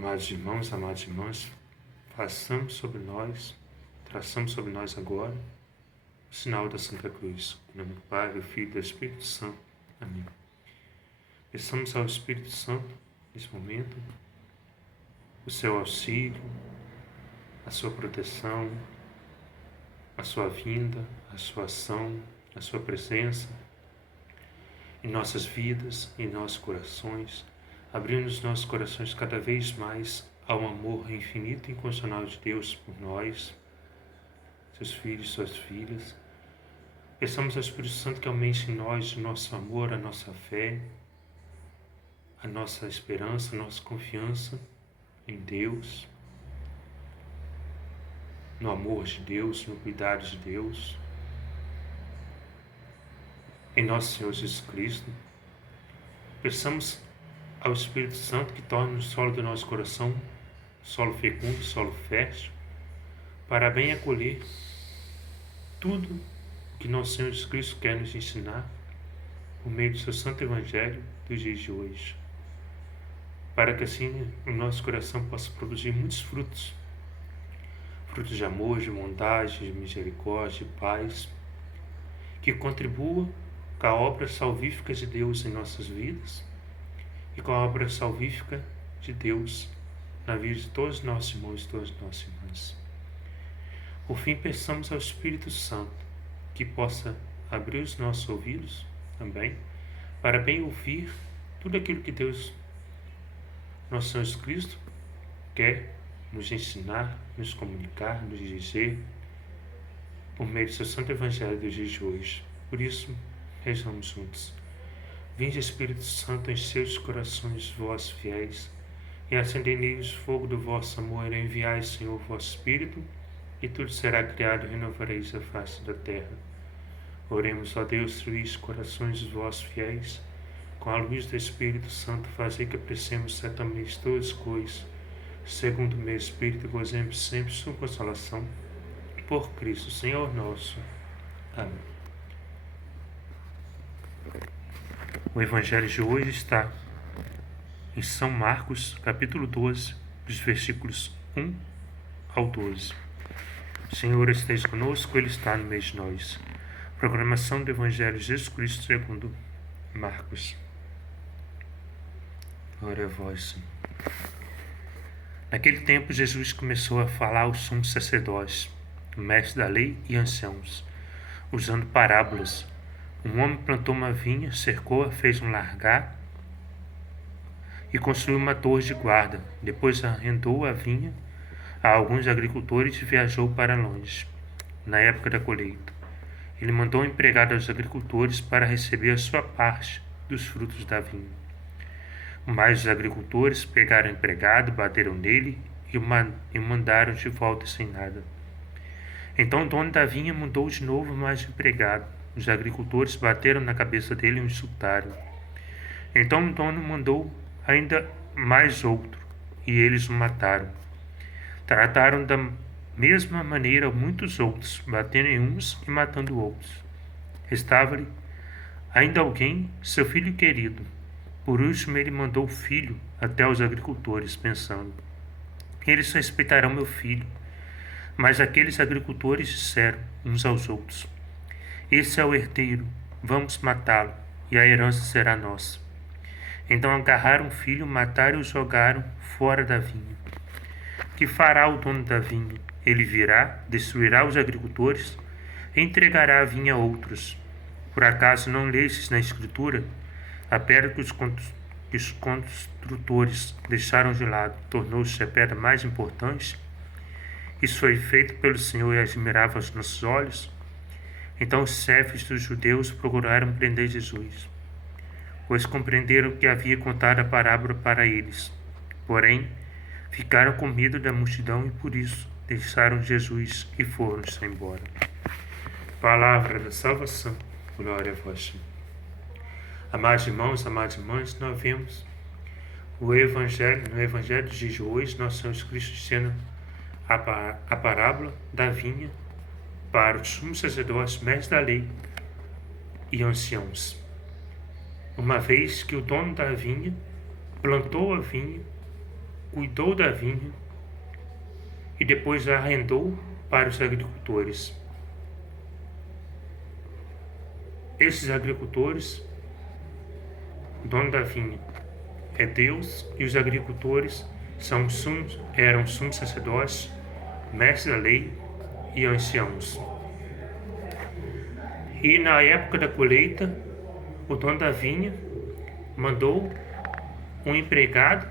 Amados irmãos, amadas irmãs, traçamos sobre nós agora o sinal da Santa Cruz. Em nome do Pai, do Filho e do Espírito Santo. Amém. Peçamos ao Espírito Santo, nesse momento, o seu auxílio, a sua proteção, a sua vinda, a sua ação, a sua presença em nossas vidas, em nossos corações, abrindo os nossos corações cada vez mais ao amor infinito e incondicional de Deus por nós, seus filhos, suas filhas. Peçamos ao Espírito Santo que aumente em nós o nosso amor, a nossa fé, a nossa esperança, a nossa confiança em Deus, no amor de Deus, no cuidado de Deus, em nosso Senhor Jesus Cristo. Peçamos ao Espírito Santo que torne o solo do nosso coração solo fecundo, solo fértil, para bem acolher tudo o que nosso Senhor Jesus Cristo quer nos ensinar por meio do seu Santo Evangelho dos dias de hoje, para que assim o nosso coração possa produzir muitos frutos de amor, de bondade, de misericórdia, de paz, que contribua com a obra salvífica de Deus em nossas vidas e com a obra salvífica de Deus na vida de todos os nossos irmãos e todas as nossas irmãs. Por fim, peçamos ao Espírito Santo que possa abrir os nossos ouvidos também, para bem ouvir tudo aquilo que Deus, nosso Senhor Jesus Cristo, quer nos ensinar, nos comunicar, nos dizer, por meio do seu Santo Evangelho dos dias de hoje. Por isso, rezamos juntos. Vinde, Espírito Santo, enchei os corações vossos fiéis, e acendei neles o fogo do vosso amor, e enviai, Senhor, o vosso Espírito, e tudo será criado, e renovareis a face da terra. Oremos, ó Deus, instruís os corações dos vossos fiéis, com a luz do Espírito Santo, fazei que apreciemos certamente todas as coisas, segundo o meu Espírito, e gozemos sempre sua consolação. Por Cristo, Senhor nosso. Amém. O Evangelho de hoje está em São Marcos, capítulo 12, dos versículos 1 ao 12. O Senhor esteja conosco, Ele está no meio de nós. Proclamação do Evangelho de Jesus Cristo segundo Marcos. Glória a vós, Senhor. Naquele tempo, Jesus começou a falar aos sumos sacerdotes, mestres da lei e anciãos, usando parábolas. Um homem plantou uma vinha, cercou-a, fez um largar e construiu uma torre de guarda. Depois arrendou a vinha a alguns agricultores e viajou para longe. Na época da colheita, ele mandou um empregado aos agricultores para receber a sua parte dos frutos da vinha. Mas os agricultores pegaram o empregado, bateram nele e o mandaram de volta sem nada. Então o dono da vinha mandou de novo mais um empregado. Os agricultores bateram na cabeça dele e o insultaram. Então o dono mandou ainda mais outro, e eles o mataram. Trataram da mesma maneira muitos outros, batendo em uns e matando outros. Restava-lhe ainda alguém, seu filho querido. Por último ele mandou o filho até os agricultores, pensando: eles respeitarão meu filho. Mas aqueles agricultores disseram uns aos outros: esse é o herdeiro, vamos matá-lo, e a herança será nossa. Então agarraram o filho, mataram e o jogaram fora da vinha. Que fará o dono da vinha? Ele virá, destruirá os agricultores e entregará a vinha a outros. Por acaso não lestes na Escritura: a pedra que os construtores deixaram de lado tornou-se a pedra mais importante? Isso foi feito pelo Senhor e admirável aos nossos olhos. Então os chefes dos judeus procuraram prender Jesus, pois compreenderam que havia contado a parábola para eles. Porém, ficaram com medo da multidão e por isso deixaram Jesus e foram-se embora. Palavra da salvação. Glória a vós, Senhor. Amados irmãos, amadas irmãs, nós vemos no Evangelho de hoje, nosso Senhor Cristo dizendo a parábola da vinha para os sumos sacerdotes, mestres da lei e anciãos. Uma vez que o dono da vinha plantou a vinha cuidou da vinha e depois a arrendou para os agricultores. Esses agricultores, o dono da vinha é Deus, e os agricultores eram sumos sacerdotes, mestres da lei e anciãos. E na época da colheita, o dono da vinha mandou um empregado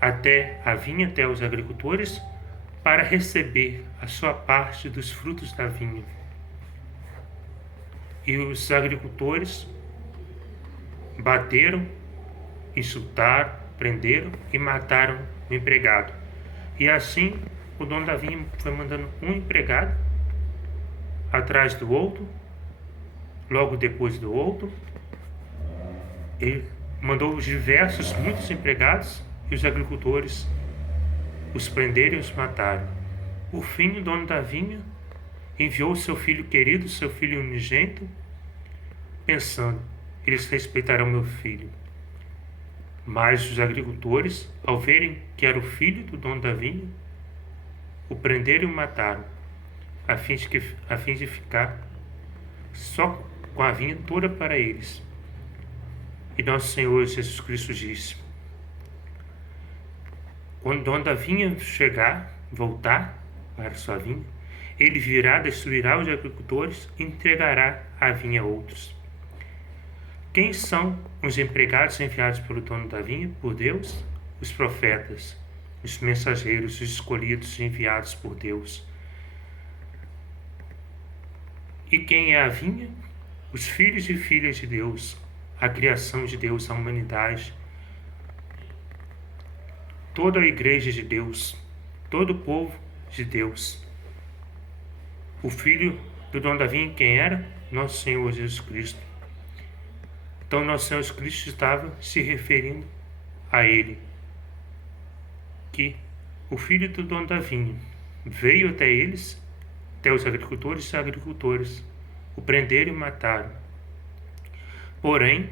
até a vinha, até os agricultores, para receber a sua parte dos frutos da vinha. E os agricultores bateram, insultaram, prenderam e mataram o empregado. E assim o dono da vinha foi mandando um empregado atrás do outro, logo depois do outro. Ele mandou muitos empregados, e os agricultores os prenderam e os mataram. Por fim, o dono da vinha enviou seu filho querido, seu filho unigênito, pensando: eles respeitarão meu filho. Mas os agricultores, ao verem que era o filho do dono da vinha, o prenderam e o mataram, a fim de ficar só com a vinha toda para eles. E nosso Senhor Jesus Cristo disse: quando o dono da vinha voltar para sua vinha, ele virá, destruirá os agricultores e entregará a vinha a outros. Quem são os empregados enviados pelo dono da vinha, por Deus? Os profetas, os mensageiros, os escolhidos enviados por Deus. E quem é a vinha? Os filhos e filhas de Deus, a criação de Deus, a humanidade, toda a igreja de Deus, todo o povo de Deus. O filho do dono da vinha, quem era? Nosso Senhor Jesus Cristo. Então, nosso Senhor Jesus Cristo estava se referindo a ele, que o filho do dono da vinha veio até eles, até os agricultores o prenderam e mataram. Porém,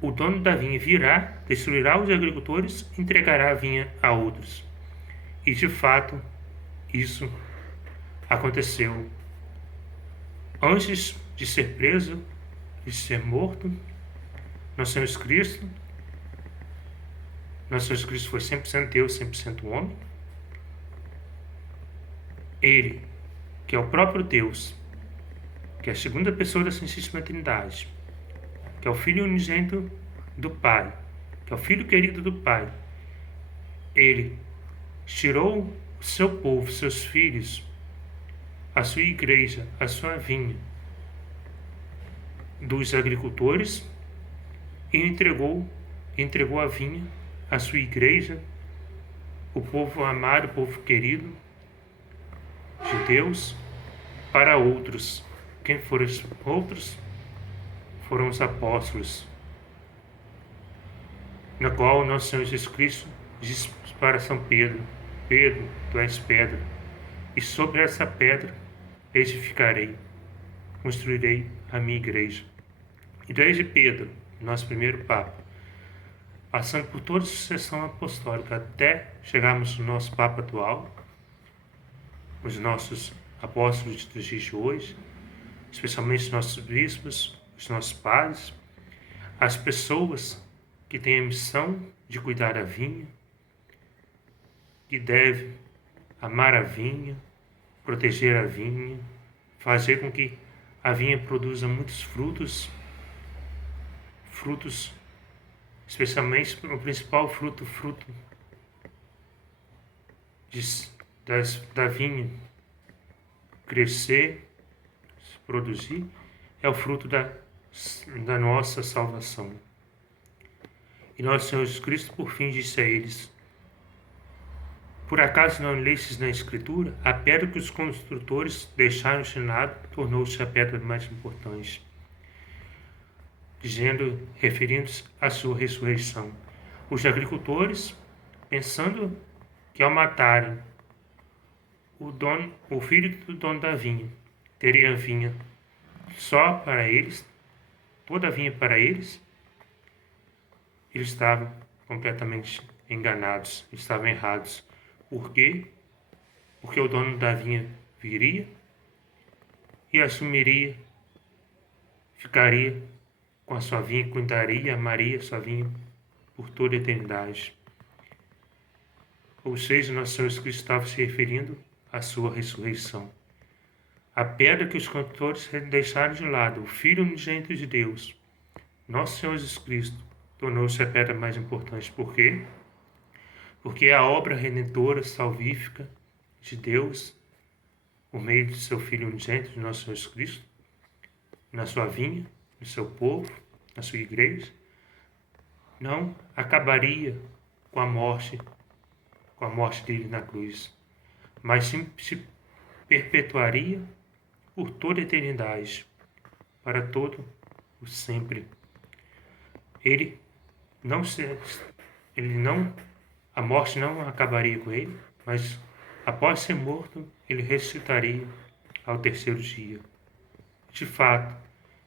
o dono da vinha virá, destruirá os agricultores e entregará a vinha a outros. E de fato, isso aconteceu. Antes de ser preso, de ser morto, nosso Senhor Jesus Cristo foi 100% Deus, 100% homem. Ele, que é o próprio Deus, que é a segunda pessoa da Santíssima Trindade, que é o Filho unigênito do Pai, que é o Filho querido do Pai, ele tirou o seu povo, seus filhos, a sua igreja, a sua vinha, dos agricultores e entregou a vinha, a sua igreja, o povo amado, o povo querido de Deus, para outros. Quem foram os outros? Foram os apóstolos, na qual nosso Senhor Jesus Cristo disse para São Pedro: Pedro, tu és pedra, e sobre essa pedra edificarei, construirei a minha igreja. E desde Pedro, nosso primeiro Papa, passando por toda a sucessão apostólica até chegarmos no nosso Papa atual, os nossos apóstolos dos dias de hoje, especialmente os nossos bispos, os nossos padres, as pessoas que têm a missão de cuidar da vinha, que devem amar a vinha, proteger a vinha, fazer com que a vinha produza muitos frutos, especialmente o principal fruto da vinha crescer, se produzir, é o fruto da nossa salvação. E nosso Senhor Jesus Cristo, por fim, disse a eles: por acaso não lestes na Escritura? A pedra que os construtores deixaram ensinado tornou-se a pedra mais importante, referindo-se à sua ressurreição. Os agricultores, pensando que ao matarem o filho do dono da vinha, teria a vinha só para eles, toda a vinha para eles, eles estavam completamente enganados, estavam errados. Por quê? Porque o dono da vinha viria e assumiria, ficaria com a sua vinha, cuidaria, amaria a sua vinha por toda a eternidade. Ou seja, nosso Senhor Jesus Cristo estava se referindo à sua ressurreição. A pedra que os cantores deixaram de lado, o Filho unigênito de Deus, nosso Senhor Jesus Cristo, tornou-se a pedra mais importante. Por quê? Porque é a obra redentora, salvífica de Deus, por meio de seu Filho unigênito, de nosso Senhor Jesus Cristo, na sua vinha, no seu povo, na sua igreja, não acabaria com a morte dele na cruz, mas sim se perpetuaria por toda a eternidade, para todo o sempre. A morte não acabaria com ele, mas após ser morto, ele ressuscitaria ao terceiro dia. De fato,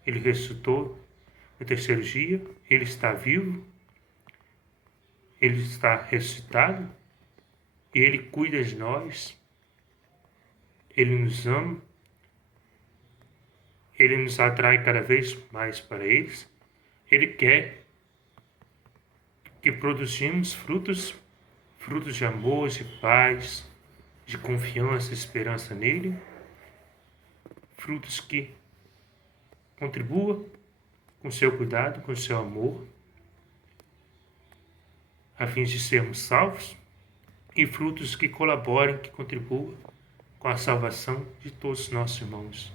ele ressuscitou no terceiro dia, ele está vivo, ele está ressuscitado, e ele cuida de nós, ele nos ama, ele nos atrai cada vez mais para eles, ele quer que produzimos frutos de amor, de paz, de confiança e esperança nele, frutos que contribuam com seu cuidado, com seu amor, a fim de sermos salvos, e frutos que colaborem, que contribuam com a salvação de todos os nossos irmãos,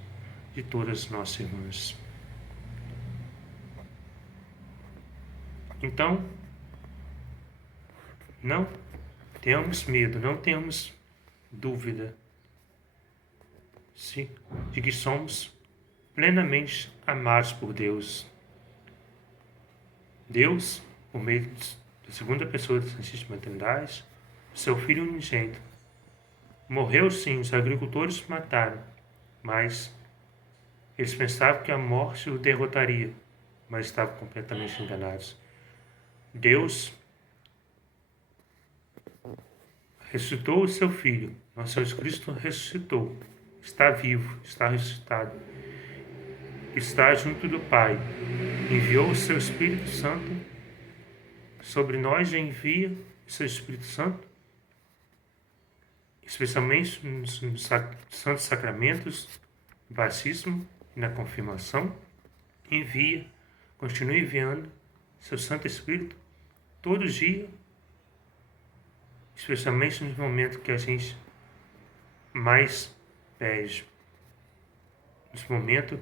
de todas as nossas irmãs. Então, não tenhamos medo, não tenhamos dúvida de que somos plenamente amados por Deus. Deus, por meio da segunda pessoa da Santíssima Trindade, seu Filho unigênito, morreu sim, os agricultores o mataram, mas eles pensavam que a morte o derrotaria, mas estavam completamente enganados. Deus ressuscitou o seu Filho, nosso Senhor Jesus Cristo ressuscitou, está vivo, está ressuscitado, está junto do Pai, enviou o seu Espírito Santo, sobre nós já envia o seu Espírito Santo, especialmente nos santos sacramentos, no batismo e na confirmação, continua enviando seu Santo Espírito todo dia, especialmente nos momentos que a gente mais pede, nos momentos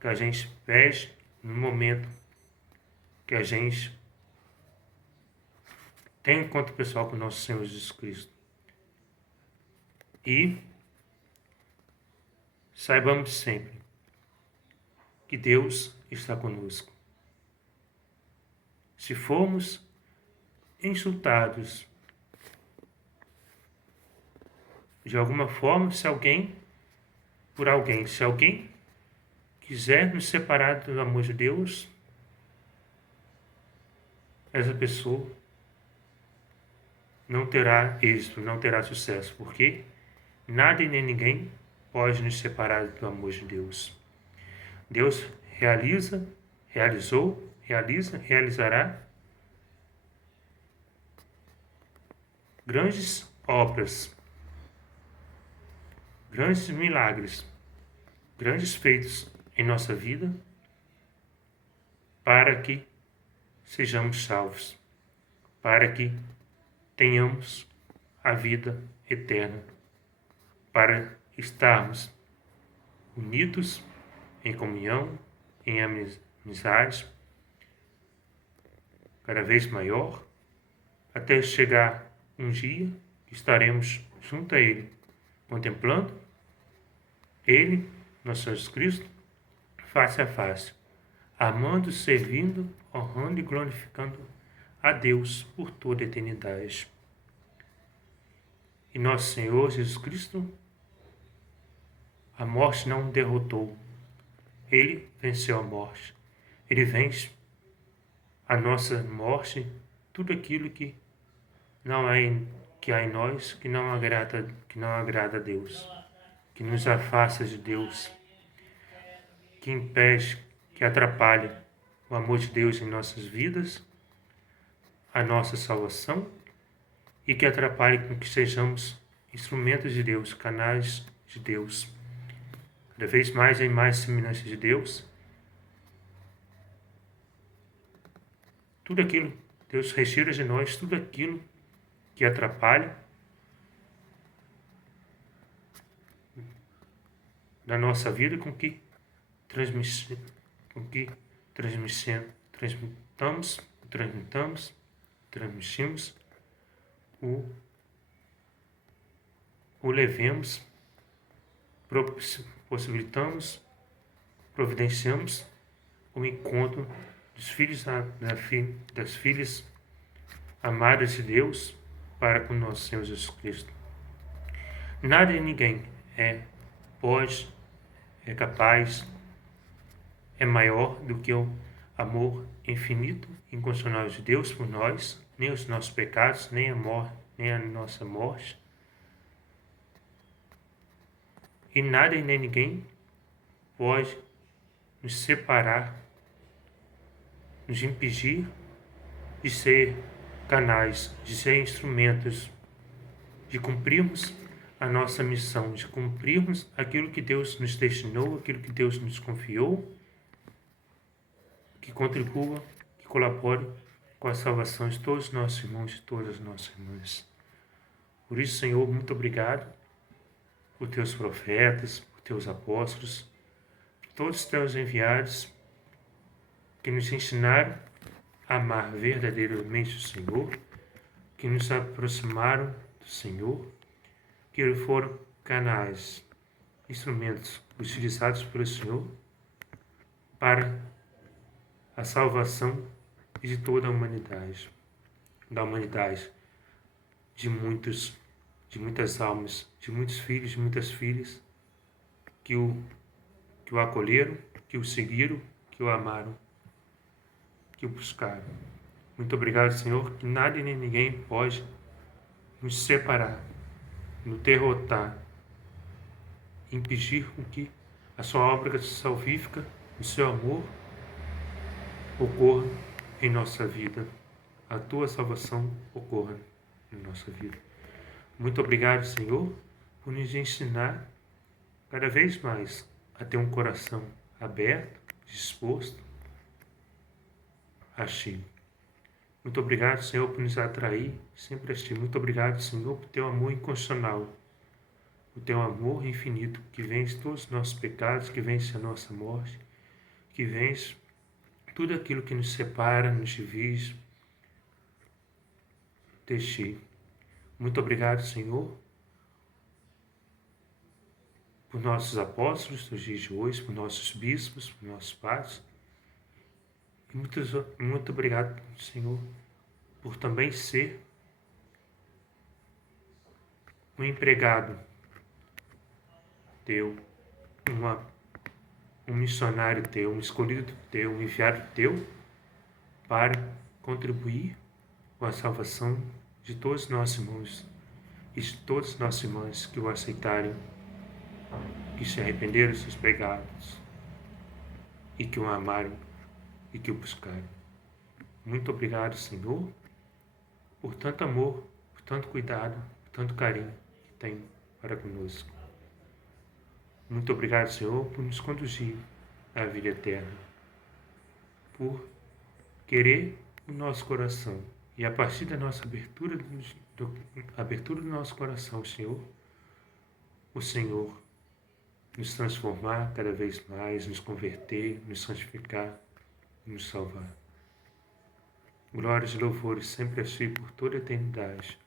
que a gente pede, no momento que a gente tem encontro pessoal com o nosso Senhor Jesus Cristo. E saibamos sempre que Deus está conosco. Se formos insultados de alguma forma, se alguém quiser nos separar do amor de Deus, essa pessoa não terá êxito, não terá sucesso, porque nada e nem ninguém pode nos separar do amor de Deus. Deus realizará grandes obras, grandes milagres, grandes feitos em nossa vida, para que sejamos salvos, para que tenhamos a vida eterna, para estarmos unidos em comunhão, em amizade, cada vez maior, até chegar um dia que estaremos junto a Ele, contemplando Ele, nosso Senhor Jesus Cristo, face a face, amando, servindo, honrando e glorificando a Deus por toda a eternidade. E nosso Senhor Jesus Cristo, a morte não o derrotou. Ele venceu a morte. Ele vence a nossa morte tudo aquilo não é que há em nós que não agrada a Deus, que nos afasta de Deus, que impede, que atrapalha o amor de Deus em nossas vidas, a nossa salvação e que atrapalhe com que sejamos instrumentos de Deus, canais de Deus, cada vez mais em mais semelhança de Deus. Tudo aquilo, Deus retira de nós tudo aquilo que atrapalha na nossa vida com que transmitimos, o levemos, possibilitamos, providenciamos o encontro dos filhos das filhas amadas de Deus para com nosso Senhor Jesus Cristo. Nada e ninguém pode, é capaz, é maior do que o amor infinito e incondicional de Deus por nós, nem os nossos pecados, nem a nossa morte. E nada e nem ninguém pode nos separar, nos impedir de ser canais, de ser instrumentos, de cumprirmos a nossa missão, de cumprirmos aquilo que Deus nos destinou, aquilo que Deus nos confiou, que contribua, que colabore com a salvação de todos os nossos irmãos e todas as nossas irmãs. Por isso, Senhor, muito obrigado por teus profetas, por teus apóstolos, por todos os teus enviados que nos ensinaram a amar verdadeiramente o Senhor, que nos aproximaram do Senhor, que foram canais, instrumentos utilizados pelo Senhor para a salvação de toda a humanidade, de muitas almas, de muitos filhos, de muitas filhas que o acolheram, que o seguiram, que o amaram, que o buscaram. Muito obrigado, Senhor, que nada e nem ninguém pode nos separar, nos derrotar, impedir com que a sua obra salvífica, o seu amor, ocorra em nossa vida, a tua salvação ocorra em nossa vida. Muito obrigado, Senhor, por nos ensinar cada vez mais a ter um coração aberto, disposto a Ti. Muito obrigado, Senhor, por nos atrair sempre a Ti. Muito obrigado, Senhor, por teu amor incondicional, o teu amor infinito que vence todos os nossos pecados, que vence a nossa morte, que vence tudo aquilo que nos separa, nos divide de Ti. Muito obrigado, Senhor, por nossos apóstolos dos dias de hoje, por nossos bispos, por nossos padres. E muito obrigado, Senhor, por também ser um empregado Teu, um missionário Teu, um escolhido Teu, um enviado Teu, para contribuir com a salvação de todos os nossos irmãos e de todas as nossas irmãs que o aceitarem, que se arrependeram dos seus pecados e que o amaram e que o buscarem. Muito obrigado, Senhor, por tanto amor, por tanto cuidado, por tanto carinho que tem para conosco. Muito obrigado, Senhor, por nos conduzir à vida eterna, por querer o nosso coração. E a partir da nossa abertura do nosso coração, Senhor, o Senhor nos transformar cada vez mais, nos converter, nos santificar e nos salvar. Glórias e louvores sempre a Ti por toda a eternidade.